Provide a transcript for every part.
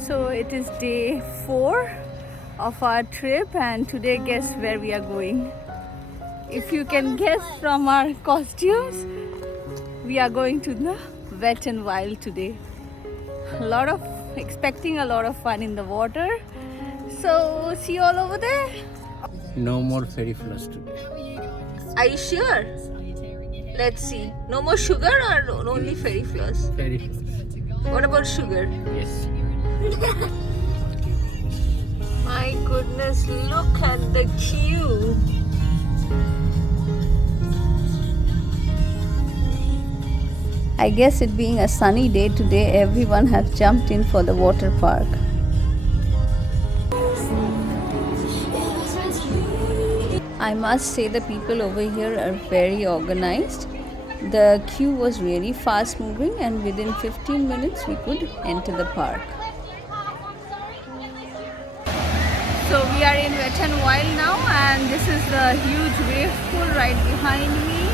So it is day 4 of our trip, and today guess where we are going. If you can guess from our costumes, we are going to the Wet and Wild today. Expecting a lot of fun in the water. So see you all over there. No more ferry floss today. Are you sure? Let's see. No more sugar or only ferry floss? Ferry floss. What about sugar? Yes. My goodness, look at the queue. I guess it being a sunny day today, everyone has jumped in for the water park. I must say the people over here are very organized. The queue was really fast moving, and within 15 minutes we could enter the park. So we are in Wet and Wild now, and this is the huge wave pool right behind me.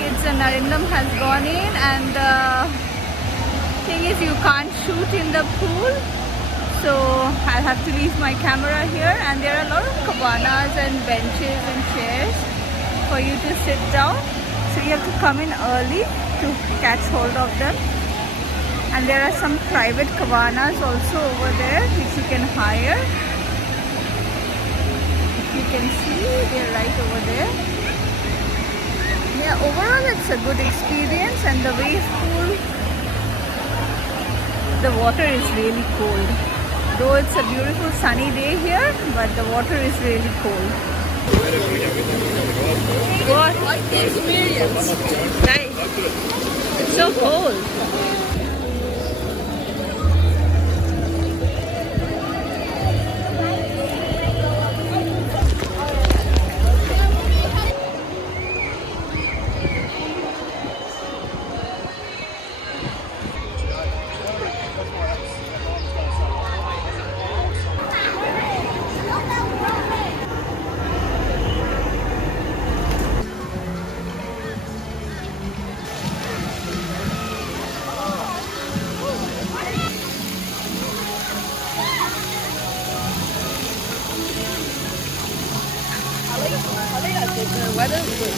Kids and Narendam has gone in, and the thing is you can't shoot in the pool, so I'll have to leave my camera here. And there are a lot of cabanas and benches and chairs for you to sit down, so you have to come in early to catch hold of them. And there are some private cabanas also over there which you can hire. You can see they're right over there. Yeah, overall it's a good experience, and the wave pool, the water is really cold. Though it's a beautiful sunny day here, but the water is really cold. What the experience? Nice. It's so cold. The weather is good.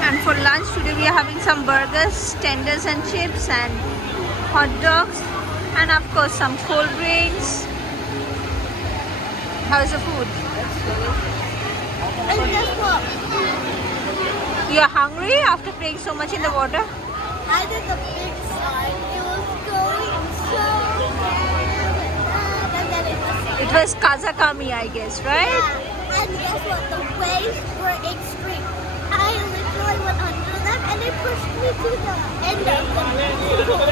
And for lunch today we are having some burgers, tenders and chips, and hot dogs, and of course some cold drinks. How's the food? And guess what? You're hungry after playing so much in the water? I did the big slide. It was going so bad. And then it was It was Kazakami, I guess, right? yeah. And guess what? The waves were extreme. I literally went under them and they pushed me to the end of the pool.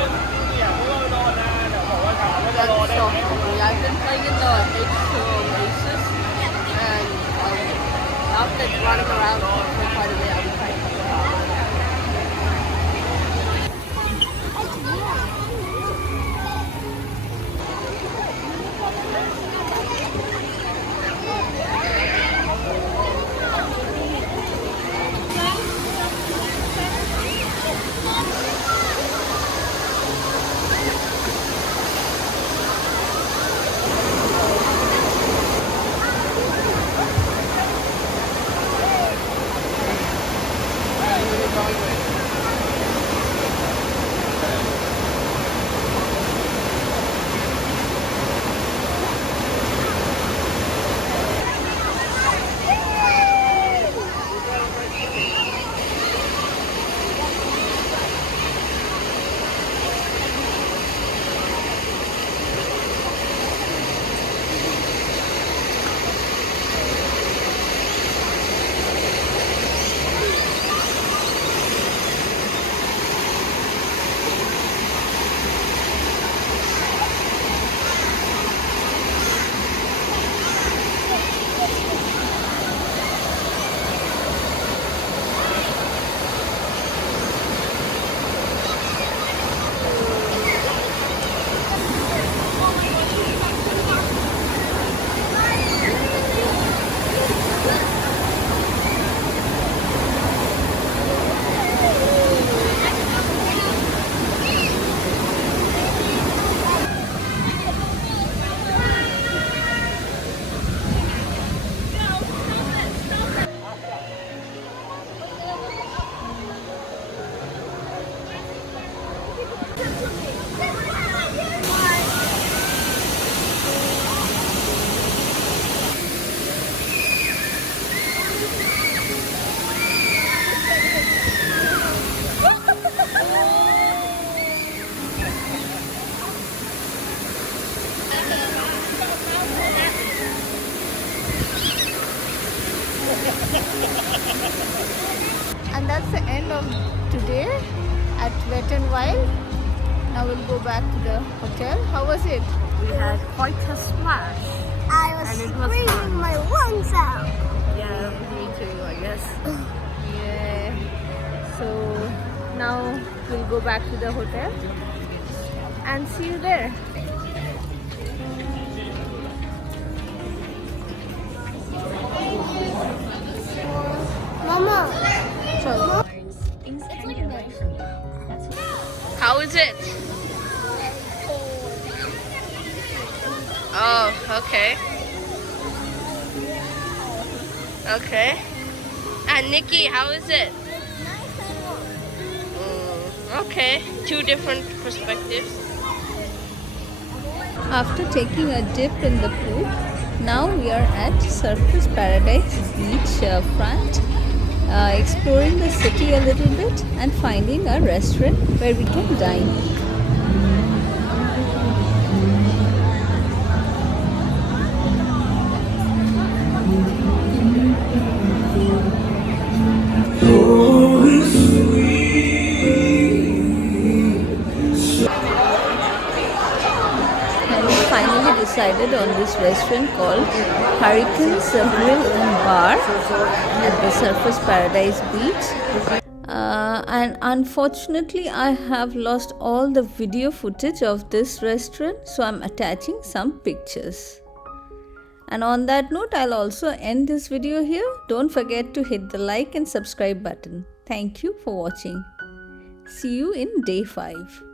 I've been playing in the H2 races, and after running around for quite a bit, I was trying to end of today at Wet n Wild. Now we'll go back to the hotel. How was it? We had quite a splash. I was And it was screaming fun. my lungs out. Yeah, me too, I guess. Yeah. So now we'll go back to the hotel and see you there. Mama, So, it's like this. how is it? Oh, okay. Okay. And Nikki, how is it? Okay, two different perspectives. After taking a dip in the pool, now we are at Surfers Paradise Beach front, exploring the city a little bit and finding a restaurant where we can dine. And we finally decided on this restaurant called Hurricane's Grill and Bar at the Surfers Paradise Beach. And unfortunately, I have lost all the video footage of this restaurant, so I'm attaching some pictures. And on that note, I'll also end this video here. Don't forget to hit the like and subscribe button. Thank you for watching. See you in day 5.